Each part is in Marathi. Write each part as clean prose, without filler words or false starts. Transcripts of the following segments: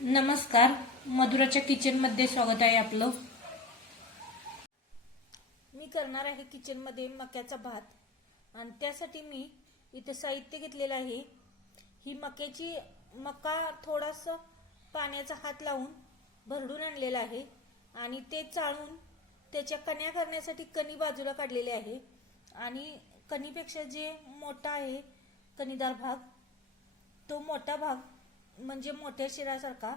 नमस्कार, मधुराच्या किचनमध्ये स्वागत आहे आपलं। मी करणार आहे किचनमध्ये मक्याचा भात आणि त्यासाठी मी इथे साहित्य घेतलेलं आहे। ही मका थोडासा पाण्याचा हात लावून भरडून आणलेला आहे आणि ते चाळून त्याच्या कण्या करण्यासाठी कणी बाजूला काढलेले आहे आणि कणीपेक्षा जे मोठा आहे कणीदार भाग, तो मोठा भाग म्हणजे मोठ्या शिरासारखा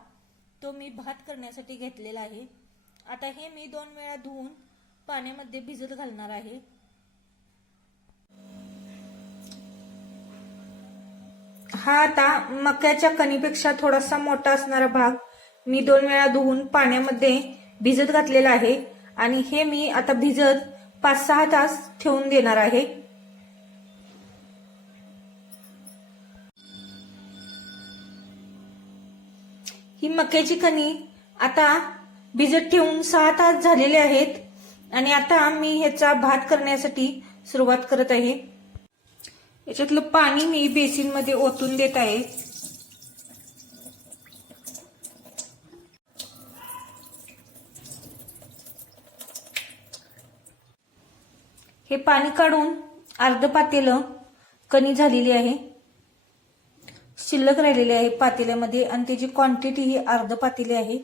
तो मी भात करण्यासाठी घेतलेला आहे। आता हे मी 2 वेळा धुवून पाण्यामध्ये भिजत घालणार आहे। हा आता मक्याच्या कणीपेक्षा थोडासा मोठा असणारा भाग मी 2 वेळा धुवून पाण्यामध्ये भिजत घातलेला आहे आणि हे मी आता भिजत 5-6 तास ठेवून देणार आहे। ही मक्याची कणी आता भिजत ठेवून 6 तास झालेले आहेत आणि आता मी ह्याचा भात करण्यासाठी सुरुवात करत आहे। याच्यातलं पाणी मी बेसिन मध्ये ओतून देत आहे। हे पाणी काढून अर्ध पातेलं कणी झालेली आहे, शिल्लक राहिलेली आहे पातेल्यामध्ये आणि त्याची क्वांटिटी ही अर्ध पातेले आहे।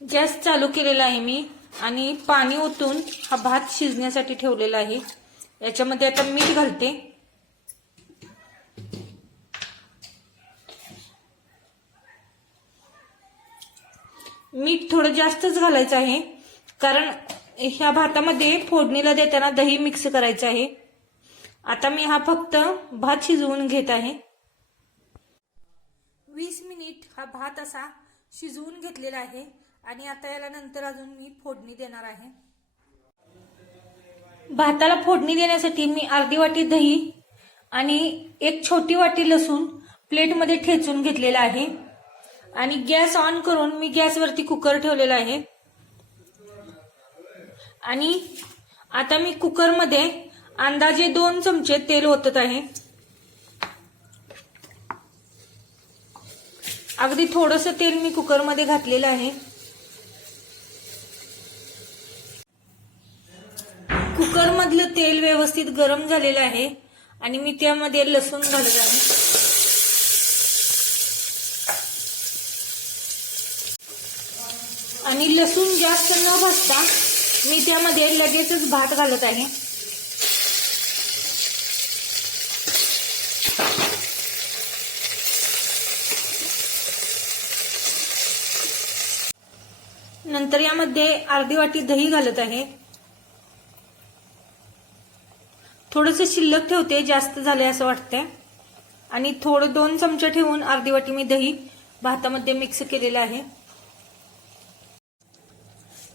गॅस चालू केलेला आहे मी आणि पाणी ओतून हा भात शिजण्यासाठी ठेवलेला आहे। याच्यामध्ये आता मीठ घालते। मीठ थोडं जास्तच घालायचं आहे कारण ह्या भातामध्ये फोडणीला देताना दही मिक्स करायचं आहे। आता मी हा फक्त भात शिजवून घेत आहे। 20 मिनिट हा भात असा शिजवून घेतलेला आहे आणि आता याला नंतर अजून मी फोडणी देणार आहे। भाताला फोडणी देण्यासाठी मी अर्धी वाटी दही आणि 1 छोटी वाटी लसूण प्लेटमध्ये ठेचून घेतलेला आहे आणि गॅस ऑन करून मी गॅसवरती कुकर ठेवलेला आहे आणि आता मी कुकरमध्ये अंदाजे 2 चमचे तेल ओतत आहे। अगदी थोडंसं तेल मी कुकरमध्ये घातलेलं आहे। कुकरमधलं तेल व्यवस्थित गरम झालेलं आहे आणि मी त्यामध्ये लसूण घालत आहे। आणि लसूण जास्त न भाजता मी त्यामध्ये लगेचच भात घालत आहे। नंतर यामध्ये अर्धी वाटी दही घालत आहे। थोडंसं शिल्लक ठेवते, जास्त झाले असं वाटतंय आणि थोडं 2 चमचे ठेवून अर्धी वाटी मी दही भातामध्ये मिक्स केलेलं आहे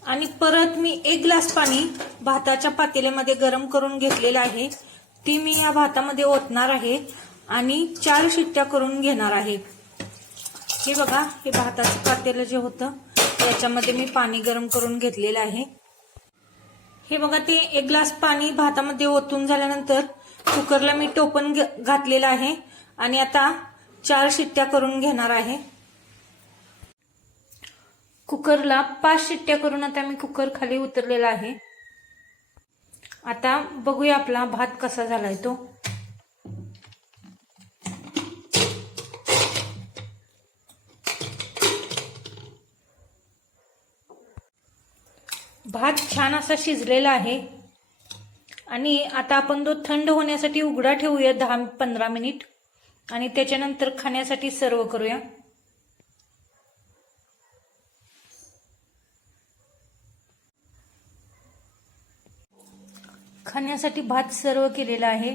आणि परत मी 1 ग्लास पाणी भाताच्या पातेल्यामध्ये गरम करून घेतलेलं आहे, ती मी या भातामध्ये ओतणार आहे आणि 4 शिट्ट्या करून घेणार आहे। हे बघा, हे भाताचं पातेलं जे होतं याच्यामध्ये मी पाणी गरम करून घेतलेलं आहे। हे बघा, ते 1 ग्लास पाणी भातामध्ये ओतून झाल्यानंतर कुकरला मी टोपण घातलेलं आहे आणि आता 4 शिट्ट्या करून घेणार आहे। कुकरला 5 शिट्ट्या करून आता मी कुकर खाली उतरलेला आहे। आता बघूया आपला भात कसा झालाय तो। भात छान असा शिजलेला आहे आणि आता आपण तो थंड होण्यासाठी उघडा ठेवूया 10-15 मिनिट आणि त्याच्यानंतर खाण्यासाठी सर्व करूया। खाण्यासाठी भात सर्व केलेला आहे।